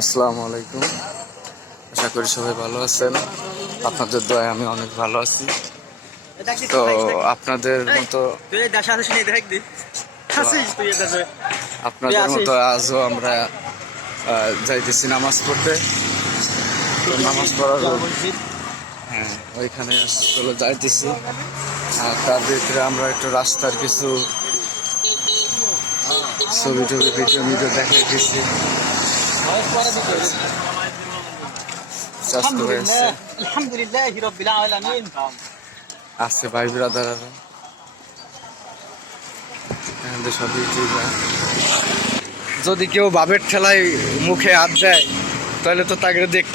আসসালামু আলাইকুম। আশা করি সবাই ভালো আছেন। আপনাদের দয়ায় আমি অনেক ভালো আছি। তো আপনাদের মতো আজও আমরা যাইতেছি নামাজ পড়তে। তো নামাজ পড়ার হ্যাঁ ওইখানে চলে যাইতেছি। তার ভিতরে আমরা একটু রাস্তার কিছু ছবি টবি ভিডিও দেখাইতেছি। আছে ভাই ব্রাদার যদি কেউ বাবের ঠেলায় মুখে হাত দেয় তাহলে তো তাকে দেখ।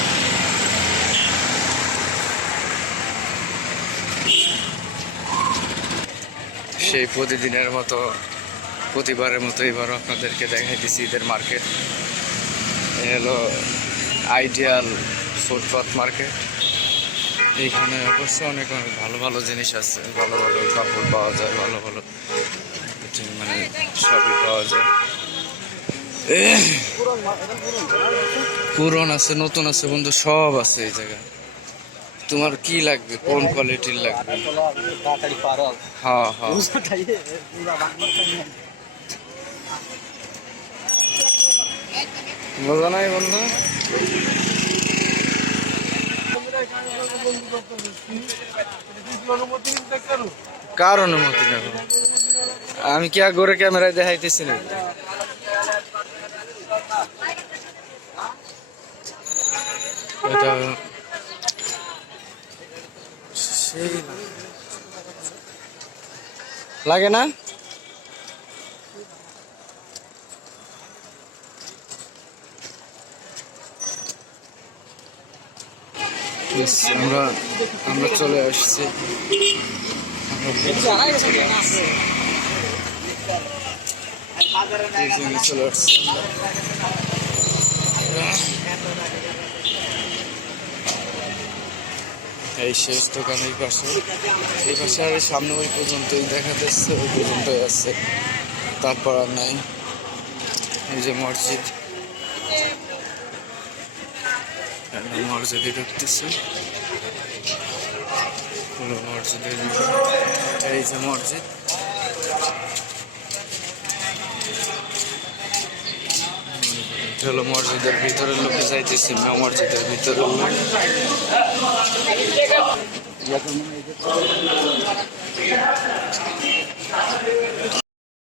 সেই প্রতিদিনের মতো প্রতিবারের মতো এবারও আপনাদেরকে দেখাইতেছি ঈদের মার্কেট। এ হলো আইডিয়াল ফুটপাথ মার্কেট। এইখানে অবশ্যই অনেক অনেক ভালো ভালো জিনিস আছে, ভালো ভালো কাপড় পাওয়া যায়, ভালো ভালো মানে সবই পাওয়া যায়। পুরন আছে, নতুন আছে বন্ধু, সব আছে এই জায়গায়। তোমার কি লাগবে, কোন কোয়ালিটির লাগবে? হ্যাঁ হ্যাঁ বোঝা নাই বন্ধু। কার অনুমতি নেব? আমি কি আগে ক্যামেরায় দেখাইতেছি না? এটা সেই লাগে না। আমরা চলে আসছি। চলে আসছি এই শেষ দোকান। এই পাশে আর সামনে ওই পর্যন্তই দেখা যাচ্ছে, ওই পর্যন্তই আছে, তারপর আর নাই। এই যে মসজিদ, মসজিদে ঢুকতেছে, মসজিদের এই যে মসজিদ। হলো মসজিদের ভিতরের লোকে যাইতেছে না, মসজিদের ভিতরের লোক।